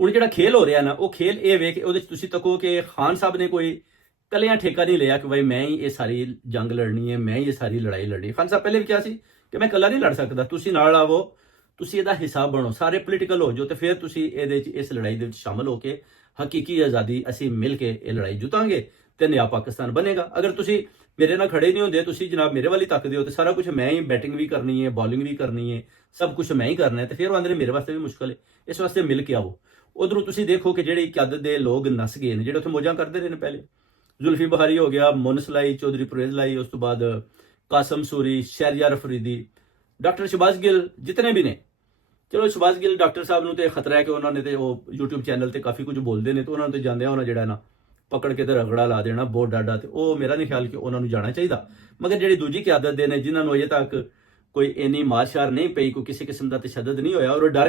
ਹੁਣ ਜਿਹੜਾ ਖੇਲ ਹੋ ਰਿਹਾ ਨਾ, ਉਹ ਖੇਲ ਇਹ ਵੇ ਕਿ ਉਹਦੇ 'ਚ ਤੁਸੀਂ ਤੱਕੋ ਕਿ ਖਾਨ ਸਾਹਿਬ ਨੇ ਕੋਈ ਕੱਲਿਆਂ ਠੇਕਾ ਨਹੀਂ ਲਿਆ ਕਿ ਬਈ ਮੈਂ ਹੀ ਇਹ ਸਾਰੀ ਜੰਗ ਲੜਨੀ ਹੈ, ਮੈਂ ਹੀ ਇਹ ਸਾਰੀ ਲੜਾਈ ਲੜਨੀ ਹੈ। ਖਾਨ ਸਾਹਿਬ ਪਹਿਲੇ ਵੀ ਕਿਹਾ ਸੀ ਕਿ ਮੈਂ ਇਕੱਲਾ ਨਹੀਂ ਲੜ ਸਕਦਾ, ਤੁਸੀਂ ਨਾਲ ਆਵੋ, ਤੁਸੀਂ ਇਹਦਾ ਹਿੱਸਾ ਬਣੋ, ਸਾਰੇ ਪੋਲੀਟੀਕਲ ਹੋ ਜਾਓ ਤੇ ਫਿਰ ਤੁਸੀਂ ਇਹਦੇ 'ਚ ਇਸ ਲੜਾਈ ਦੇ ਵਿੱਚ ਸ਼ਾਮਲ ਹੋ ਕੇ ਹਕੀਕੀ ਆਜ਼ਾਦੀ ਅਸੀਂ ਮਿਲ ਕੇ ਇਹ ਲੜਾਈ ਜਿੱਤਾਂਗੇ ਤੇ ਨया ਪਾਕਿਸਤਾਨ ਬਣੇਗਾ। ਅਗਰ ਤੁਸੀਂ ਮੇਰੇ ਨਾਲ ਖੜੇ ਨਹੀਂ ਹੁੰਦੇ, ਤੁਸੀਂ ਜਨਾਬ ਮੇਰੇ ਵੱਲ ਹੀ ਤੱਕਦੇ ਹੋ ਤੇ ਸਾਰਾ ਕੁਝ ਮੈਂ ਹੀ ਬੈਟਿੰਗ ਵੀ ਕਰਨੀ ਹੈ, ਬੋਲਿੰਗ ਵੀ ਕਰਨੀ ਹੈ, ਸਭ ਕੁਝ ਮੈਂ ਹੀ ਕਰਨਾ ਹੈ ਤੇ ਫਿਰ ਉਹ ਆਂਦੇ ਮੇਰੇ ਵਾਸਤੇ ਵੀ ਮੁਸ਼ਕਲ ਹੈ। ਇਸ ਵਾਸਤੇ ਮਿਲ ਕੇ ਆਵੋ। ਉਧਰੋਂ ਤੁਸੀਂ ਦੇਖੋ ਕਿ ਜਿਹੜੀ ਕਿਆਦਤ ਦੇ ਲੋਕ ਨਸ ਗਏ ਨੇ, ਜਿਹੜੇ ਉੱਥੇ ਮੌਜਾਂ ਕਰਦੇ ਰਹੇ ਨੇ ਪਹਿਲੇ, ਜ਼ੁਲਫੀ ਬਹਾਰੀ ਹੋ ਗਿਆ, ਮੁਨਸ लाई, ਚੌਧਰੀ ਪਰਵੇਜ਼ लाई, ਉਸ ਤੋਂ ਬਾਅਦ ਕਾਸਮ ਸੂਰੀ, ਸ਼ਹਿਰਯਾਰ ਅਫਰੀਦੀ, ਡਾਕਟਰ ਸ਼ਬਾਜ਼ ਗਿੱਲ, ਜਿਤਨੇ ਵੀ ਨੇ। ਚਲੋ ਸ਼ਬਾਜ਼ ਗਿੱਲ ਡਾਕਟਰ ਸਾਹਿਬ ਨੂੰ ਤੇ ਖਤਰਾ ਹੈ ਕਿ ਉਹਨਾਂ ਨੇ ਤੇ ਉਹ YouTube ਚੈਨਲ ਤੇ ਕਾਫੀ ਕੁਝ ਬੋਲਦੇ ਨੇ ਤੇ ਉਹਨਾਂ ਨੂੰ ਤੇ ਜਾਂਦਿਆਂ ਉਹਨਾਂ ਜਿਹੜਾ ਨਾ ਪਕੜ ਕੇ ਤੇ ਰਗੜਾ ਲਾ ਦੇਣਾ ਬਹੁਤ ਡਾਡਾ, ਤੇ ਉਹ ਮੇਰਾ ਨਹੀਂ ਖਿਆਲ ਕਿ ਉਹਨਾਂ ਨੂੰ ਜਾਣਾ ਚਾਹੀਦਾ। ਮਗਰ ਜਿਹੜੀ ਦੂਜੀ ਕਿਆਦਤ ਦੇ ਨੇ, ਜਿਨ੍ਹਾਂ ਨੂੰ ਅਜੇ ਤੱਕ ਕੋਈ ਇੰਨੀ ਮਾਰ ਸ਼ਾਰ ਨਹੀਂ ਪਈ, ਕੋਈ ਕਿਸੇ ਕਿਸਮ ਦਾ ਤਸ਼ੱਦਦ ਨਹੀਂ ਹੋਇਆ ਔਰ ਉਹ ਡਰ ਕੇ